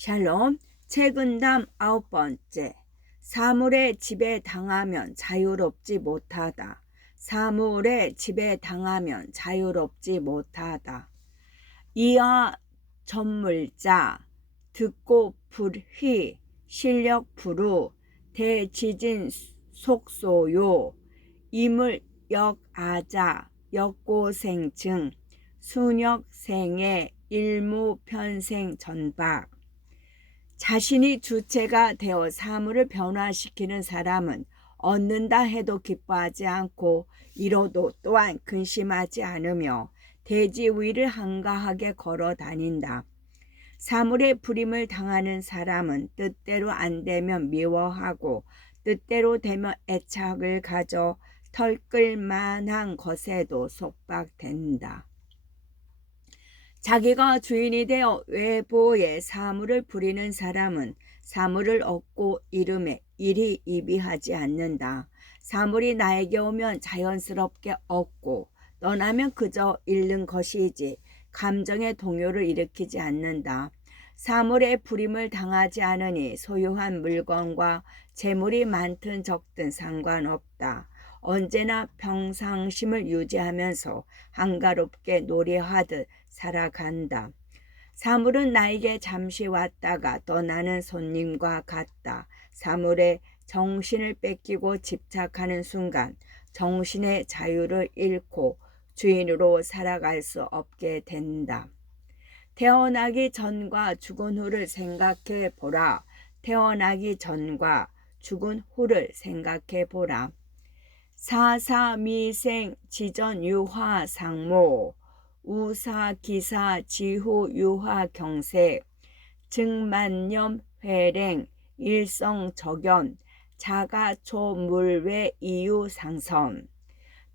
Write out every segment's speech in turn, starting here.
샬롬, 책은담 9번째. 사물의 지배 당하면 자유롭지 못하다. 사물의 지배 당하면 자유롭지 못하다. 이하 전물자, 듣고 불휘, 실력 불우, 대지진 속소요, 이물 역아자, 역고생증, 순역생의 일무편생 전박. 자신이 주체가 되어 사물을 변화시키는 사람은 얻는다 해도 기뻐하지 않고 잃어도 또한 근심하지 않으며 대지 위를 한가하게 걸어 다닌다. 사물의 불임을 당하는 사람은 뜻대로 안 되면 미워하고 뜻대로 되면 애착을 가져 털끌 만한 것에도 속박된다. 자기가 주인이 되어 외부의 사물을 부리는 사람은 사물을 얻고 잃음에 이리 이비하지 않는다. 사물이 나에게 오면 자연스럽게 얻고 떠나면 그저 잃는 것이지 감정의 동요를 일으키지 않는다. 사물의 부림을 당하지 않으니 소유한 물건과 재물이 많든 적든 상관없다. 언제나 평상심을 유지하면서 한가롭게 노래하듯 살아간다. 사물은 나에게 잠시 왔다가 떠나는 손님과 같다. 사물에 정신을 뺏기고 집착하는 순간 정신의 자유를 잃고 주인으로 살아갈 수 없게 된다. 태어나기 전과 죽은 후를 생각해 보라. 태어나기 전과 죽은 후를 생각해 보라. 사사미생 지전유화 상모 우사기사 지후유화경색 증만념 회랭 일성적연 자가초물외 이유상선.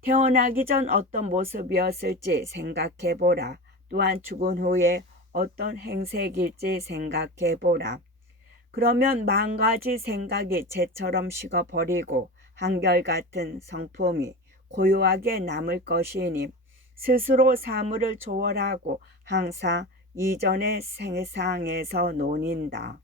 태어나기 전 어떤 모습이었을지 생각해보라. 또한 죽은 후에 어떤 행색일지 생각해보라. 그러면 만 가지 생각이 재처럼 식어버리고 한결같은 성품이 고요하게 남을 것이니 스스로 사물을 초월하고 항상 이전의 세상에서 논인다.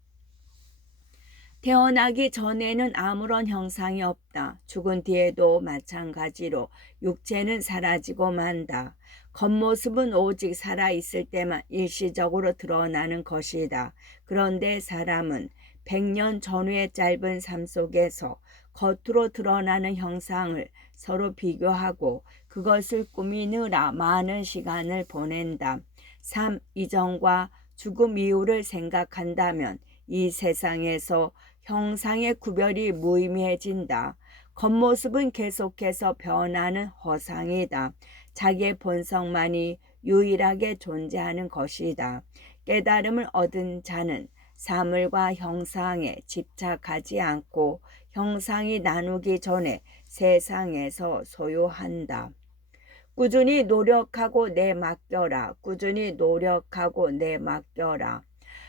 태어나기 전에는 아무런 형상이 없다. 죽은 뒤에도 마찬가지로 육체는 사라지고 만다. 겉모습은 오직 살아있을 때만 일시적으로 드러나는 것이다. 그런데 사람은 100년 전후의 짧은 삶 속에서 겉으로 드러나는 형상을 서로 비교하고 그것을 꾸미느라 많은 시간을 보낸다. 삶 이전과 죽음 이후를 생각한다면 이 세상에서 형상의 구별이 무의미해진다. 겉모습은 계속해서 변하는 허상이다. 자기의 본성만이 유일하게 존재하는 것이다. 깨달음을 얻은 자는 사물과 형상에 집착하지 않고 형상이 나누기 전에 세상에서 소유한다. 꾸준히 노력하고 내맡겨라. 꾸준히 노력하고 내맡겨라.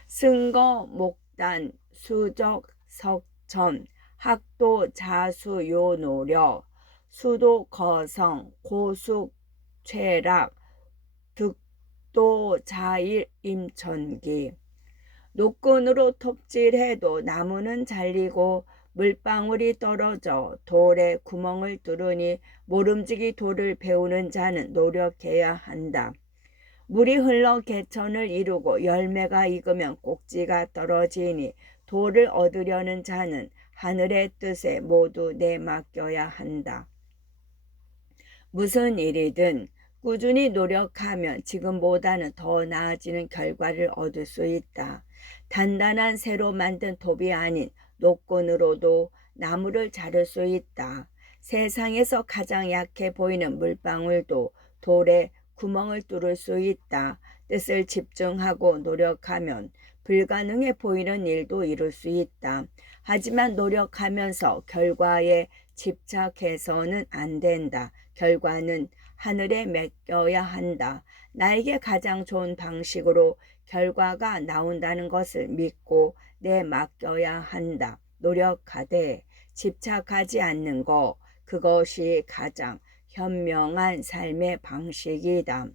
승거 목단 수적 석천 학도 자수 요노력 수도 거성 고숙 최락 득도 자일 임천기. 노끈으로 톱질해도 나무는 잘리고 물방울이 떨어져 돌에 구멍을 뚫으니 모름지기 돌을 배우는 자는 노력해야 한다. 물이 흘러 개천을 이루고 열매가 익으면 꼭지가 떨어지니 돌을 얻으려는 자는 하늘의 뜻에 모두 내맡겨야 한다. 무슨 일이든 꾸준히 노력하면 지금보다는 더 나아지는 결과를 얻을 수 있다. 단단한 새로 만든 톱이 아닌 노끈으로도 나무를 자를 수 있다. 세상에서 가장 약해 보이는 물방울도 돌에 구멍을 뚫을 수 있다. 뜻을 집중하고 노력하면 불가능해 보이는 일도 이룰 수 있다. 하지만 노력하면서 결과에 집착해서는 안 된다. 결과는 하늘에 맡겨야 한다. 나에게 가장 좋은 방식으로 결과가 나온다는 것을 믿고 내맡겨야 한다. 노력하되 집착하지 않는 것, 그것이 가장 현명한 삶의 방식이다.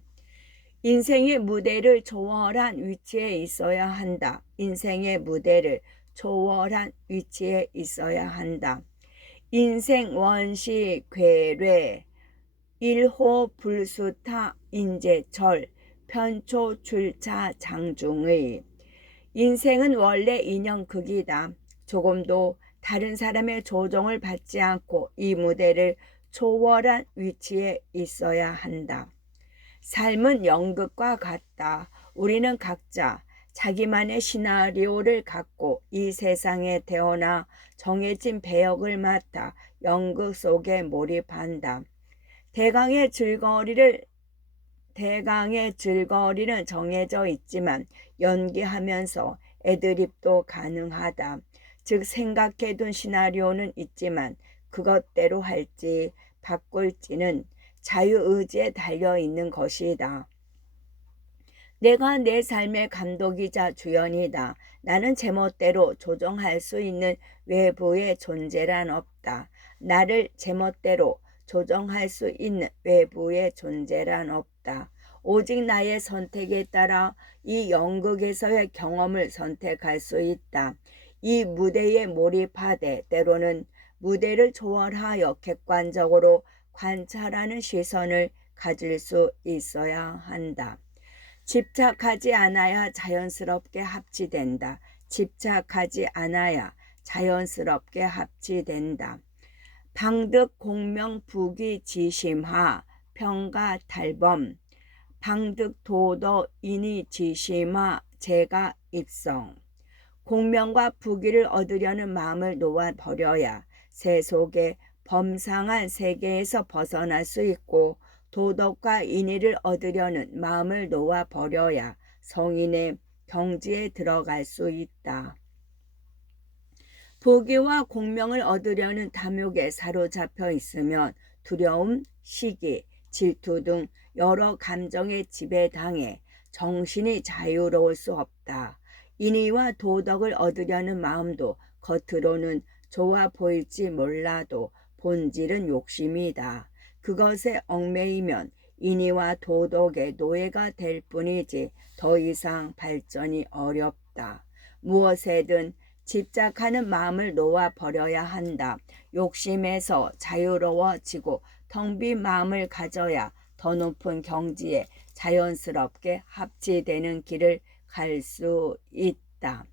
인생의 무대를 초월한 위치에 있어야 한다. 인생의 무대를 초월한 위치에 있어야 한다. 인생 원시 괴뢰 일호 불수타 인재철 편초 출차 장중의. 인생은 원래 인형극이다. 조금도 다른 사람의 조종을 받지 않고 이 무대를 초월한 위치에 있어야 한다. 삶은 연극과 같다. 우리는 각자 자기만의 시나리오를 갖고 이 세상에 태어나 정해진 배역을 맡아 연극 속에 몰입한다. 대강의 즐거리는 정해져 있지만 연기하면서 애드립도 가능하다. 즉 생각해둔 시나리오는 있지만 그것대로 할지 바꿀지는 자유의지에 달려있는 것이다. 내가 내 삶의 감독이자 주연이다. 나는 제멋대로 조정할 수 있는 외부의 존재란 없다. 나를 제멋대로 조정할 수 있는 외부의 존재란 없다. 오직 나의 선택에 따라 이 연극에서의 경험을 선택할 수 있다. 이 무대에 몰입하되 때로는 무대를 초월하여 객관적으로 관찰하는 시선을 가질 수 있어야 한다. 집착하지 않아야 자연스럽게 합치된다. 집착하지 않아야 자연스럽게 합치된다. 방득 공명 부기 지심하 평가 탈범 방득 도덕 인이 지심하 제가 입성. 공명과 부귀를 얻으려는 마음을 놓아버려야 세속의 범상한 세계에서 벗어날 수 있고 도덕과 인의를 얻으려는 마음을 놓아버려야 성인의 경지에 들어갈 수 있다. 부귀와 공명을 얻으려는 탐욕에 사로잡혀 있으면 두려움, 시기, 질투 등 여러 감정에 지배당해 정신이 자유로울 수 없다. 인의와 도덕을 얻으려는 마음도 겉으로는 좋아 보일지 몰라도 본질은 욕심이다. 그것에 얽매이면 인의와 도덕의 노예가 될 뿐이지 더 이상 발전이 어렵다. 무엇에든 집착하는 마음을 놓아버려야 한다. 욕심에서 자유로워지고 텅 빈 마음을 가져야 더 높은 경지에 자연스럽게 합치되는 길을 갈 수 있다.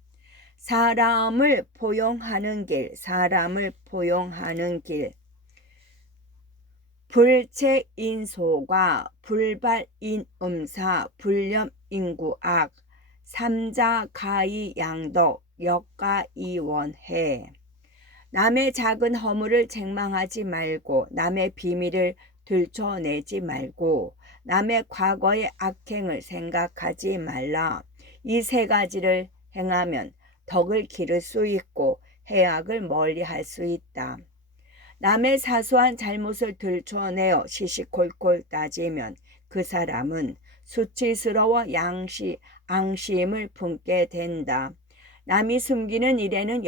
사람을 포용하는 길, 사람을 포용하는 길. 불체인소가 불발인음사 불념인구악 삼자가이양덕 역가이원해. 남의 작은 허물을 책망하지 말고 남의 비밀을 들춰내지 말고 남의 과거의 악행을 생각하지 말라. 이 세 가지를 행하면 덕을 기를 수 있고 해악을 멀리할 수 있다. 남의 사소한 잘못을 들춰내어 시시콜콜 따지면 그 사람은 수치스러워 앙심을 품게 된다. 남이 숨기는 일에는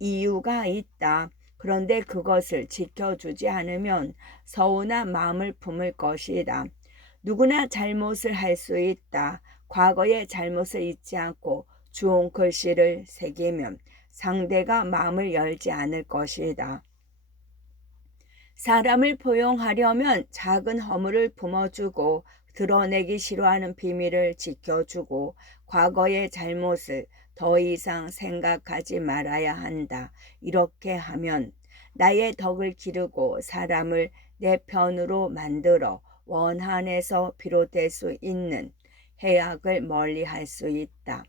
이유가 있다. 그런데 그것을 지켜주지 않으면 서운한 마음을 품을 것이다. 누구나 잘못을 할 수 있다. 과거의 잘못을 잊지 않고 좋은 글씨를 새기면 상대가 마음을 열지 않을 것이다. 사람을 포용하려면 작은 허물을 품어주고 드러내기 싫어하는 비밀을 지켜주고 과거의 잘못을 더 이상 생각하지 말아야 한다. 이렇게 하면 나의 덕을 기르고 사람을 내 편으로 만들어 원한에서 비롯될 수 있는 해악을 멀리할 수 있다.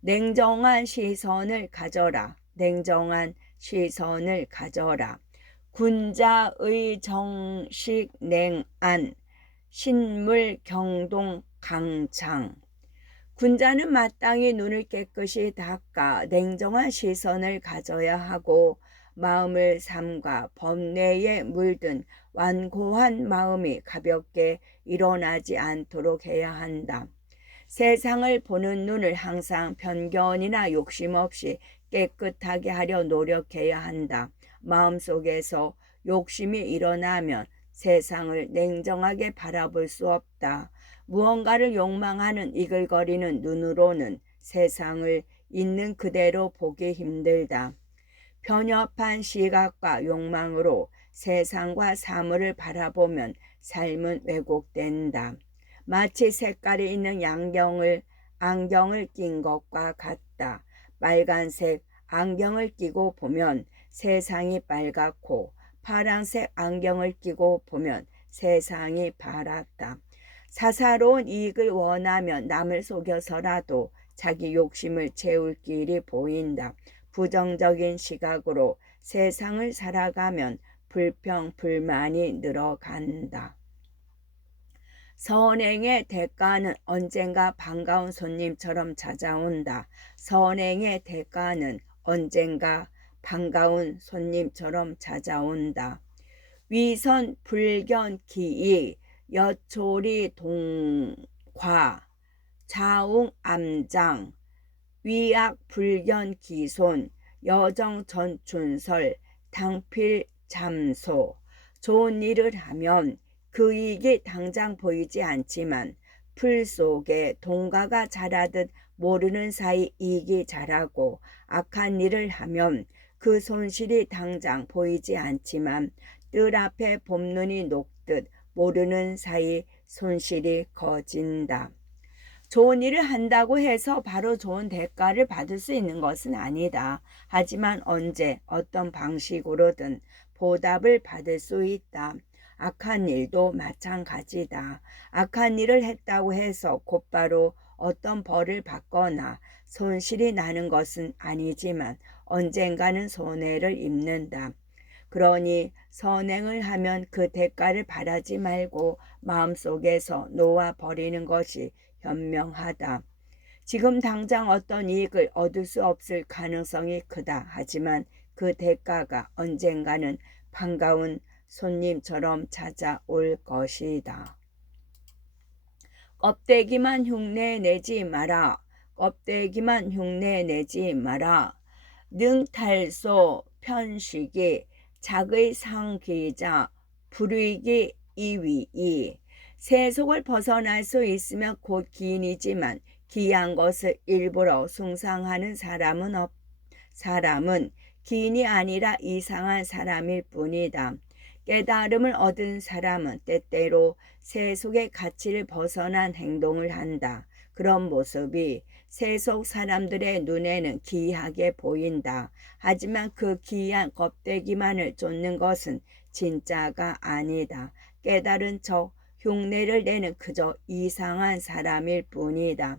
냉정한 시선을 가져라. 냉정한 시선을 가져라. 군자의 정식 냉안 신물 경동 강창. 군자는 마땅히 눈을 깨끗이 닦아 냉정한 시선을 가져야 하고 마음을 삼가 범뇌에 물든 완고한 마음이 가볍게 일어나지 않도록 해야 한다. 세상을 보는 눈을 항상 편견이나 욕심 없이 깨끗하게 하려 노력해야 한다. 마음속에서 욕심이 일어나면 세상을 냉정하게 바라볼 수 없다. 무언가를 욕망하는 이글거리는 눈으로는 세상을 있는 그대로 보기 힘들다. 편협한 시각과 욕망으로 세상과 사물을 바라보면 삶은 왜곡된다. 마치 색깔이 있는 안경을 낀 것과 같다. 빨간색 안경을 끼고 보면 세상이 빨갛고 파란색 안경을 끼고 보면 세상이 파랗다. 사사로운 이익을 원하면 남을 속여서라도 자기 욕심을 채울 길이 보인다. 부정적인 시각으로 세상을 살아가면 불평, 불만이 늘어간다. 선행의 대가는 언젠가 반가운 손님처럼 찾아온다. 선행의 대가는 언젠가 반가운 손님처럼 찾아온다. 위선 불견 기이 여초리 동과 자웅 암장 위악 불견 기손 여정 전춘설 당필 잠소. 좋은 일을 하면 그 이익이 당장 보이지 않지만 풀 속에 동가가 자라듯 모르는 사이 이익이 자라고, 악한 일을 하면 그 손실이 당장 보이지 않지만 뜰 앞에 봄눈이 녹듯 모르는 사이 손실이 커진다. 좋은 일을 한다고 해서 바로 좋은 대가를 받을 수 있는 것은 아니다. 하지만 언제 어떤 방식으로든 보답을 받을 수 있다. 악한 일도 마찬가지다. 악한 일을 했다고 해서 곧바로 어떤 벌을 받거나 손실이 나는 것은 아니지만 언젠가는 손해를 입는다. 그러니 선행을 하면 그 대가를 바라지 말고 마음속에서 놓아버리는 것이 현명하다. 지금 당장 어떤 이익을 얻을 수 없을 가능성이 크다. 하지만 그 대가가 언젠가는 반가운 손님처럼 찾아올 것이다. 껍데기만 흉내내지 마라. 껍데기만 흉내내지 마라. 능탈소 편식이 작의 상귀자 불이익이 이위이. 세속을 벗어날 수 있으면 곧 기인이지만 기이한 것을 일부러 숭상하는 사람은 기인이 아니라 이상한 사람일 뿐이다. 깨달음을 얻은 사람은 때때로 세속의 가치를 벗어난 행동을 한다. 그런 모습이 세속 사람들의 눈에는 기이하게 보인다. 하지만 그 기이한 껍데기만을 쫓는 것은 진짜가 아니다. 깨달은 척 흉내를 내는 그저 이상한 사람일 뿐이다.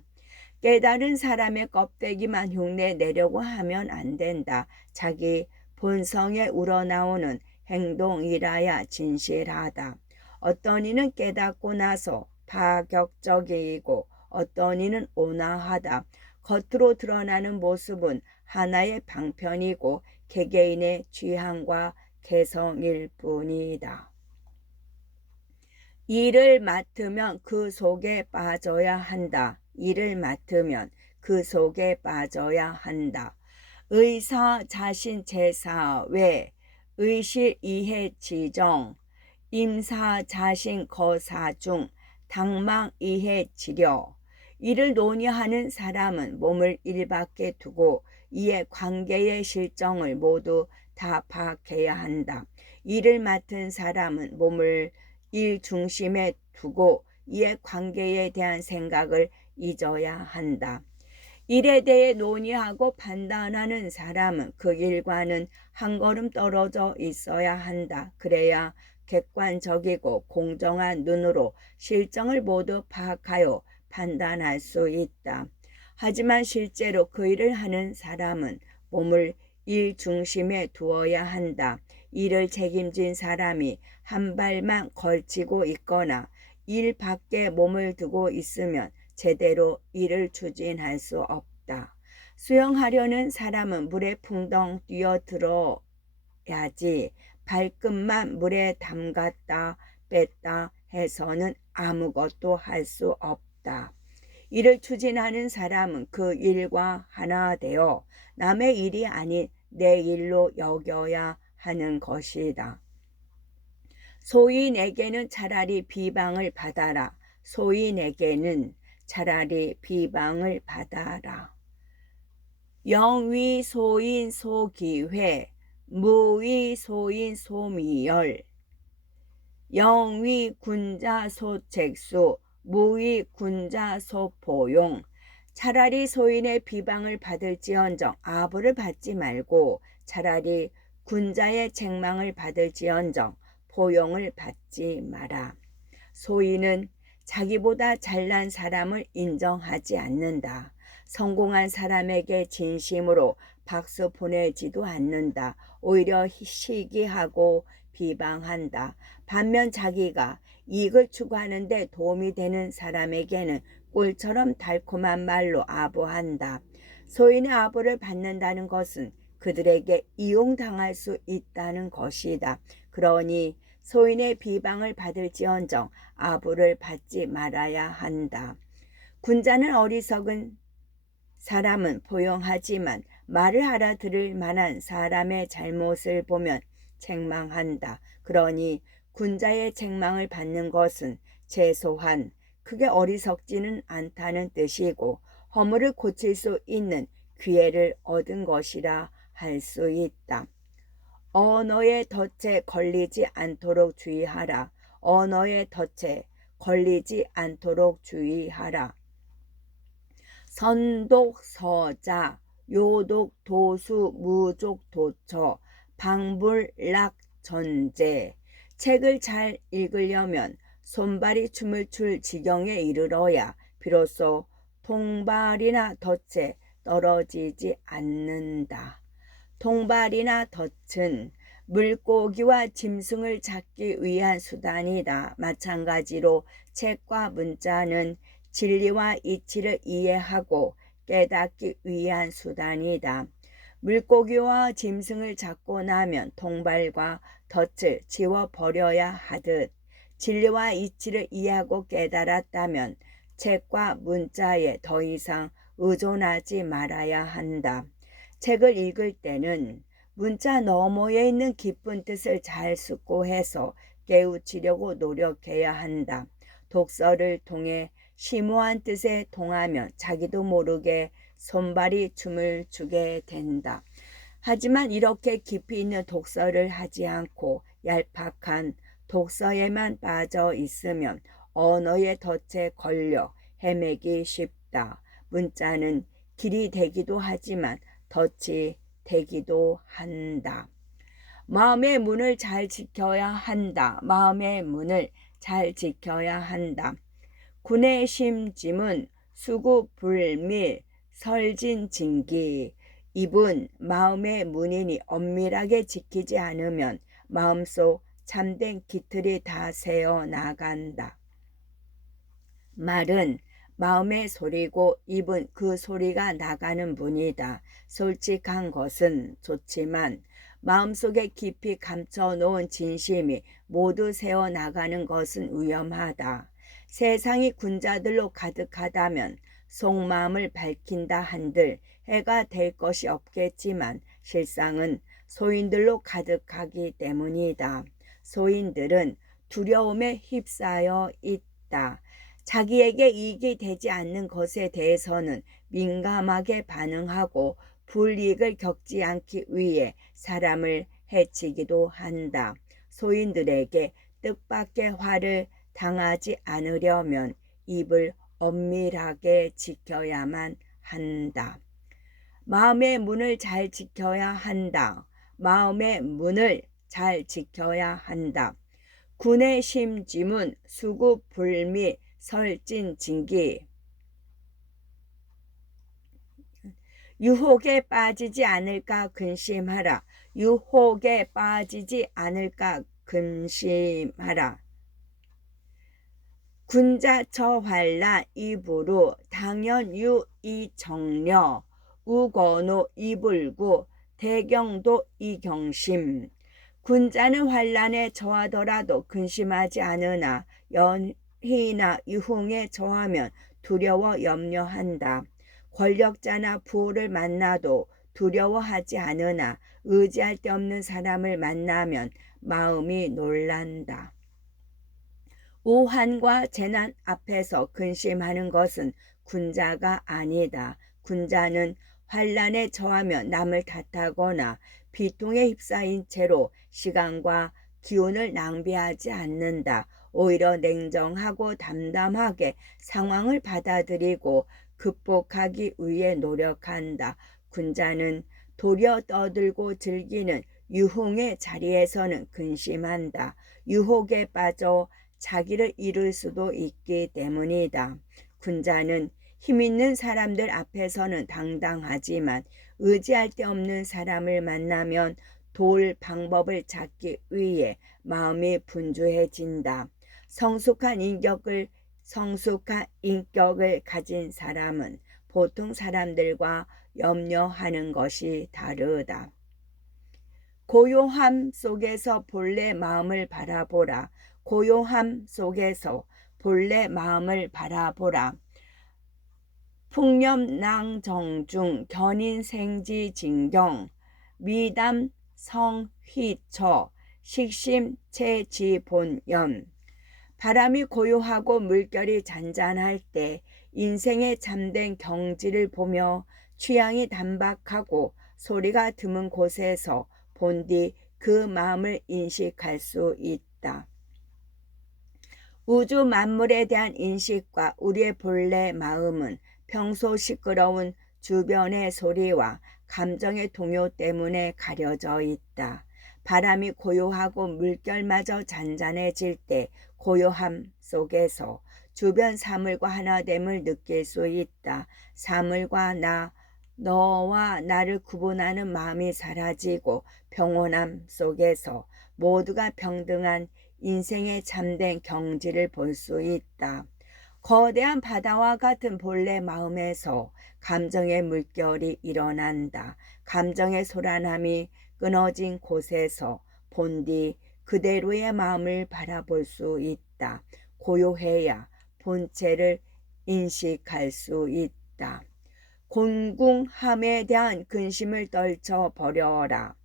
깨달은 사람의 껍데기만 흉내 내려고 하면 안 된다. 자기 본성에 우러나오는 행동이라야 진실하다. 어떤 이는 깨닫고 나서 파격적이고 어떤 이는 온화하다. 겉으로 드러나는 모습은 하나의 방편이고 개개인의 취향과 개성일 뿐이다. 일을 맡으면 그 속에 빠져야 한다. 일을 맡으면 그 속에 빠져야 한다. 의사 자신 제사 외 의실 이해 지정 임사 자신 거사 중 당망 이해 지려. 이를 논의하는 사람은 몸을 일 밖에 두고 이에 관계의 실정을 모두 다 파악해야 한다. 일을 맡은 사람은 몸을 일 중심에 두고 이에 관계에 대한 생각을 잊어야 한다. 일에 대해 논의하고 판단하는 사람은 그 일과는 한 걸음 떨어져 있어야 한다. 그래야 객관적이고 공정한 눈으로 실정을 모두 파악하여 판단할 수 있다. 하지만 실제로 그 일을 하는 사람은 몸을 일 중심에 두어야 한다. 일을 책임진 사람이 한 발만 걸치고 있거나 일 밖에 몸을 두고 있으면 제대로 일을 추진할 수 없다. 수영하려는 사람은 물에 풍덩 뛰어들어야지 발끝만 물에 담갔다 뺐다 해서는 아무것도 할 수 없다. 일을 추진하는 사람은 그 일과 하나 되어 남의 일이 아닌 내 일로 여겨야 하는 것이다. 소위 내게는 차라리 비방을 받아라. 소인에게는 차라리 비방을 받아라. 영위 소인 소기회, 무위 소인 소미열. 영위 군자 소책수, 무위 군자 소포용. 차라리 소인의 비방을 받을지언정 아부를 받지 말고 차라리 군자의 책망을 받을지언정 포용을 받지 마라. 소인은 자기보다 잘난 사람을 인정하지 않는다. 성공한 사람에게 진심으로 박수 보내지도 않는다. 오히려 시기하고 비방한다. 반면 자기가 이익을 추구하는 데 도움이 되는 사람에게는 꿀처럼 달콤한 말로 아부한다. 소인의 아부를 받는다는 것은 그들에게 이용당할 수 있다는 것이다. 그러니 소인의 비방을 받을지언정 아부를 받지 말아야 한다. 군자는 어리석은 사람은 포용하지만 말을 알아들을 만한 사람의 잘못을 보면 책망한다. 그러니 군자의 책망을 받는 것은 최소한 크게 어리석지는 않다는 뜻이고 허물을 고칠 수 있는 기회를 얻은 것이라 할 수 있다. 언어의 덫에 걸리지 않도록 주의하라. 언어의 덫에 걸리지 않도록 주의하라. 선독 서자, 요독 도수 무족 도처, 방불락 전제. 책을 잘 읽으려면 손발이 춤을 출 지경에 이르러야 비로소 통발이나 덫에 떨어지지 않는다. 통발이나 덫은 물고기와 짐승을 잡기 위한 수단이다. 마찬가지로 책과 문자는 진리와 이치를 이해하고 깨닫기 위한 수단이다. 물고기와 짐승을 잡고 나면 통발과 덫을 지워버려야 하듯 진리와 이치를 이해하고 깨달았다면 책과 문자에 더 이상 의존하지 말아야 한다. 책을 읽을 때는 문자 너머에 있는 깊은 뜻을 잘 숙고해서 깨우치려고 노력해야 한다. 독서를 통해 심오한 뜻에 동하면 자기도 모르게 손발이 춤을 추게 된다. 하지만 이렇게 깊이 있는 독서를 하지 않고 얄팍한 독서에만 빠져 있으면 언어의 덫에 걸려 헤매기 쉽다. 문자는 길이 되기도 하지만 덫이 되기도 한다. 마음의 문을 잘 지켜야 한다. 마음의 문을 잘 지켜야 한다. 군의 심짐은 수구불밀 설진징기. 입은 마음의 문이니 엄밀하게 지키지 않으면 마음속 참된 깃털이 다 새어 나간다. 말은 마음의 소리고 입은 그 소리가 나가는 문이다. 솔직한 것은 좋지만 마음속에 깊이 감춰놓은 진심이 모두 새어나가는 것은 위험하다. 세상이 군자들로 가득하다면 속마음을 밝힌다 한들 해가 될 것이 없겠지만 실상은 소인들로 가득하기 때문이다. 소인들은 두려움에 휩싸여 있다. 자기에게 이익이 되지 않는 것에 대해서는 민감하게 반응하고 불이익을 겪지 않기 위해 사람을 해치기도 한다. 소인들에게 뜻밖의 화를 당하지 않으려면 입을 엄밀하게 지켜야만 한다. 마음의 문을 잘 지켜야 한다. 마음의 문을 잘 지켜야 한다. 군의 심짐은 수구불미 설진징기. 유혹에 빠지지 않을까 근심하라. 유혹에 빠지지 않을까 근심하라. 군자처환란 이부루 당연유 이정려 우건우 이불구 대경도 이경심. 군자는 환란에 처하더라도 근심하지 않으나 연희나 유흥에 처하면 두려워 염려한다. 권력자나 부호를 만나도 두려워하지 않으나 의지할 데 없는 사람을 만나면 마음이 놀란다. 우환과 재난 앞에서 근심하는 것은 군자가 아니다. 군자는 환난에 처하며 남을 탓하거나 비통에 휩싸인 채로 시간과 기운을 낭비하지 않는다. 오히려 냉정하고 담담하게 상황을 받아들이고 극복하기 위해 노력한다. 군자는 도리어 떠들고 즐기는 유흥의 자리에서는 근심한다. 유혹에 빠져 자기를 잃을 수도 있기 때문이다. 군자는 힘있는 사람들 앞에서는 당당하지만 의지할 데 없는 사람을 만나면 도울 방법을 찾기 위해 마음이 분주해진다. 성숙한 인격을 가진 사람은 보통 사람들과 염려하는 것이 다르다. 고요함 속에서 본래 마음을 바라보라. 고요함 속에서 본래 마음을 바라보라. 풍념낭정중 견인생지진경 미담성휘처 식심체지본연. 바람이 고요하고 물결이 잔잔할 때 인생의 참된 경지를 보며 취향이 단박하고 소리가 드문 곳에서 본디 그 마음을 인식할 수 있다. 우주 만물에 대한 인식과 우리의 본래 마음은 평소 시끄러운 주변의 소리와 감정의 동요 때문에 가려져 있다. 바람이 고요하고 물결마저 잔잔해질 때 고요함 속에서 주변 사물과 하나됨을 느낄 수 있다. 사물과 너와 나를 구분하는 마음이 사라지고 평온함 속에서 모두가 평등한 인생의 참된 경지를 볼 수 있다. 거대한 바다와 같은 본래 마음에서 감정의 물결이 일어난다. 감정의 소란함이 끊어진 곳에서 본디 그대로의 마음을 바라볼 수 있다. 고요해야 본체를 인식할 수 있다. 곤궁함에 대한 근심을 떨쳐버려라.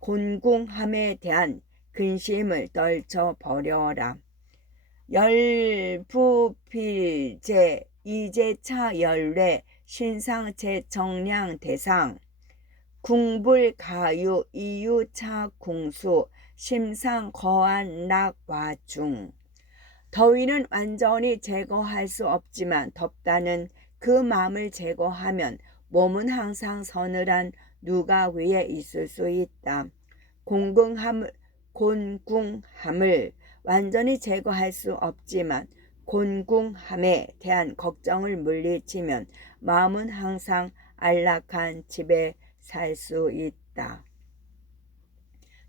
곤궁함에 대한 근심을 떨쳐버려라. 열부필제 이제차 열례 신상제정량 대상 궁불가유 이유차 궁수 심상거한락와중. 더위는 완전히 제거할 수 없지만 덥다는 그 마음을 제거하면 몸은 항상 서늘한 누가 위에 있을 수 있다. 곤궁함을 완전히 제거할 수 없지만 곤궁함에 대한 걱정을 물리치면 마음은 항상 안락한 집에 살 수 있다.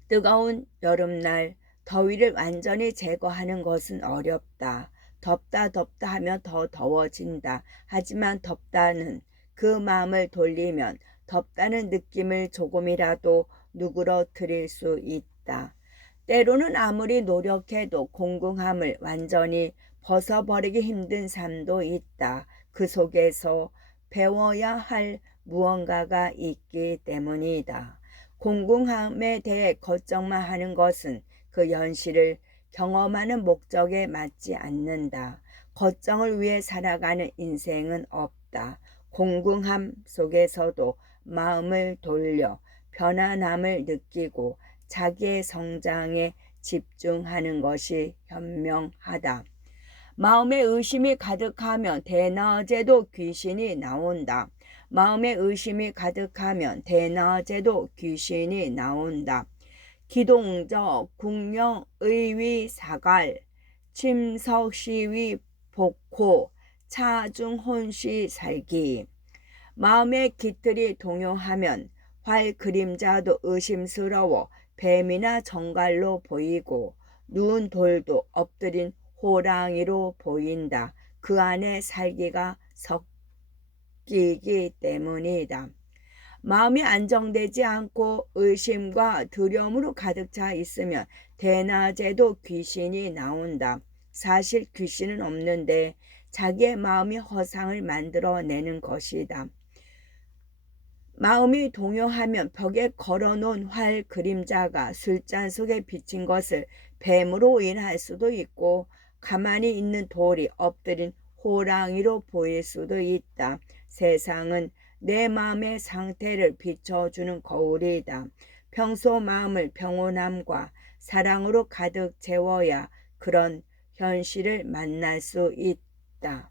뜨거운 여름날 더위를 완전히 제거하는 것은 어렵다. 덥다 하며 더 더워진다. 하지만 덥다는 그 마음을 돌리면 덥다는 느낌을 조금이라도 누그러뜨릴 수 있다. 때로는 아무리 노력해도 곤궁함을 완전히 벗어버리기 힘든 삶도 있다. 그 속에서 배워야 할 무언가가 있기 때문이다. 곤궁함에 대해 걱정만 하는 것은 그 현실을 경험하는 목적에 맞지 않는다. 걱정을 위해 살아가는 인생은 없다. 곤궁함 속에서도 마음을 돌려 편안함을 느끼고 자기의 성장에 집중하는 것이 현명하다. 마음에 의심이 가득하면 대낮에도 귀신이 나온다. 마음에 의심이 가득하면 대낮에도 귀신이 나온다. 기동적 국령 의위 사갈 침석시위 복호 차중혼시 살기. 마음의 깃들이 동요하면 활 그림자도 의심스러워 뱀이나 정갈로 보이고 누운 돌도 엎드린 호랑이로 보인다. 그 안에 살기가 섞이기 때문이다. 마음이 안정되지 않고 의심과 두려움으로 가득 차 있으면 대낮에도 귀신이 나온다. 사실 귀신은 없는데 자기의 마음이 허상을 만들어내는 것이다. 마음이 동요하면 벽에 걸어놓은 활 그림자가 술잔 속에 비친 것을 뱀으로 인할 수도 있고 가만히 있는 돌이 엎드린 호랑이로 보일 수도 있다. 세상은 내 마음의 상태를 비춰주는 거울이다. 평소 마음을 평온함과 사랑으로 가득 채워야 그런 현실을 만날 수 있다.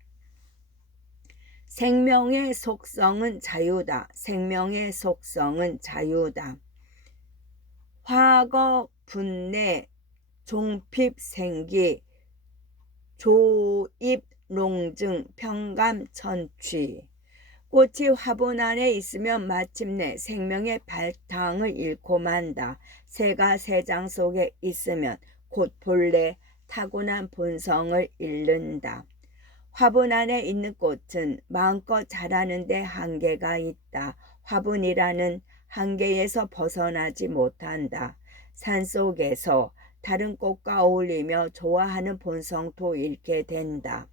생명의 속성은 자유다. 생명의 속성은 자유다. 화거 분내 종핍생기 조입농증 평감천취. 꽃이 화분 안에 있으면 마침내 생명의 바탕을 잃고 만다. 새가 새장 속에 있으면 곧 본래 타고난 본성을 잃는다. 화분 안에 있는 꽃은 마음껏 자라는데 한계가 있다. 화분이라는 한계에서 벗어나지 못한다. 산속에서 다른 꽃과 어울리며 좋아하는 본성도 잃게 된다.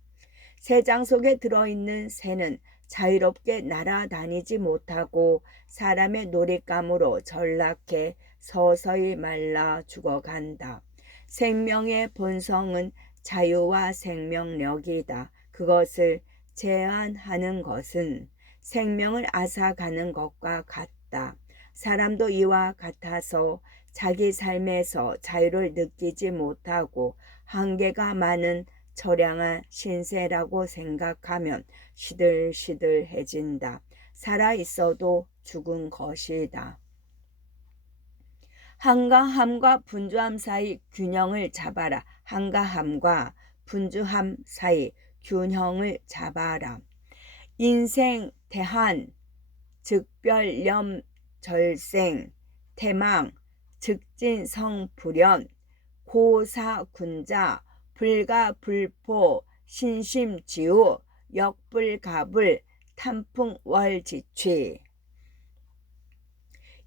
새장 속에 들어있는 새는 자유롭게 날아다니지 못하고 사람의 놀잇감으로 전락해 서서히 말라 죽어간다. 생명의 본성은 자유와 생명력이다. 그것을 제한하는 것은 생명을 앗아가는 것과 같다. 사람도 이와 같아서 자기 삶에서 자유를 느끼지 못하고 한계가 많은 처량한 신세라고 생각하면 시들시들해진다. 살아있어도 죽은 것이다. 한가함과 분주함 사이 균형을 잡아라. 한가함과 분주함 사이 균형을 잡아라. 인생, 대한, 즉별염, 절생, 태망, 즉진성불연, 고사군자, 불가불포, 신심지우, 역불가불, 탐풍월지취.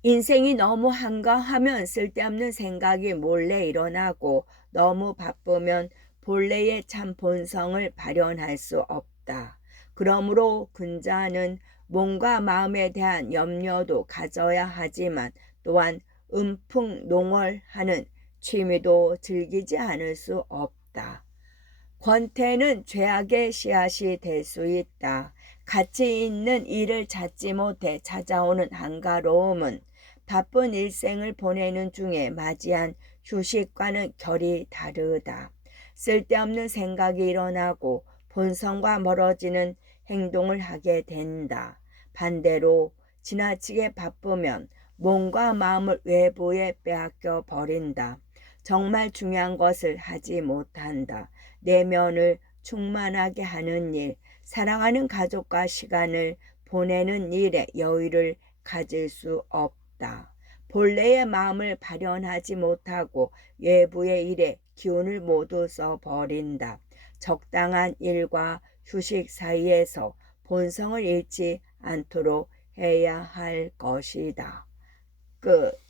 인생이 너무 한가하면 쓸데없는 생각이 몰래 일어나고 너무 바쁘면 본래의 참 본성을 발현할 수 없다. 그러므로 근자는 몸과 마음에 대한 염려도 가져야 하지만 또한 음풍농월하는 취미도 즐기지 않을 수 없다. 권태는 죄악의 씨앗이 될 수 있다. 가치 있는 일을 찾지 못해 찾아오는 한가로움은 바쁜 일생을 보내는 중에 맞이한 휴식과는 결이 다르다. 쓸데없는 생각이 일어나고 본성과 멀어지는 행동을 하게 된다. 반대로 지나치게 바쁘면 몸과 마음을 외부에 빼앗겨 버린다. 정말 중요한 것을 하지 못한다. 내면을 충만하게 하는 일, 사랑하는 가족과 시간을 보내는 일에 여유를 가질 수 없다. 본래의 마음을 발현하지 못하고 외부의 일에 기운을 모두 써버린다. 적당한 일과 휴식 사이에서 본성을 잃지 않도록 해야 할 것이다. 끝.